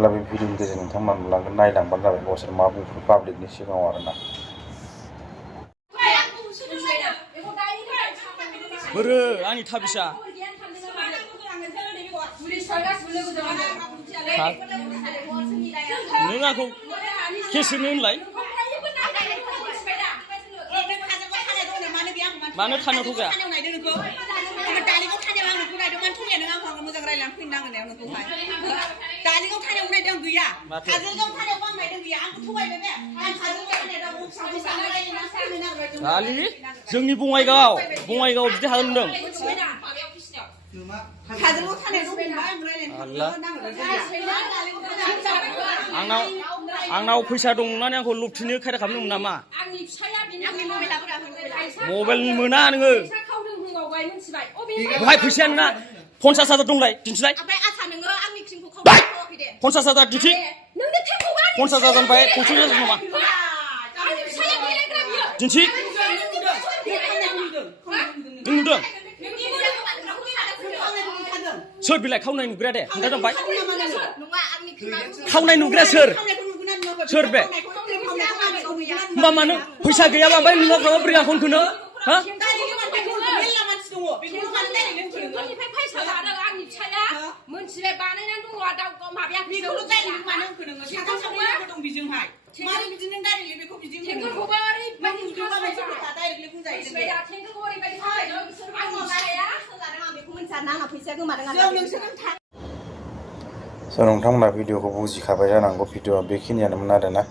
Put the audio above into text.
जेब्ला बे भिडिअनि गेजेरजों नोंथांमोना नुलांगोन नायलांबानो जाबाय गावसोर मा बुंखो पाब्लिकनि सिगाङाव आरोना। बोरो आंनि थाबिसा नों आंखौ केसोनो होनलाय मानो थानायखौ जाया दालि जोंनि बङाइगाव बिदि हागोन होनदों आंनाव फैसा दं होननानै आंखौ लुबथिनो खायदा खालामदोंमोन नामा? मबाइल मोना नोङो बहाय फैसाया नोंना 50,000 दंलाय दिन्थिलाय 50,000 दिन्थि 50,000 ओमफ्राय 50,000 नामा दिन्थि नों नुदों सोर बिलाइ खावनाय नुग्राया दे खोन्थादों ओमफ्राय खावनाय नुग्राया सोर बे होमबा मानो फैसा गैयाबा ओमफ्राय नोंनाव बोरै आंखौनो खोनो हा नोंथांमोना भिडिअखौ बुजिखाबाय जानांगौ भिडिअआ बेखिनियानोमोन आरोना।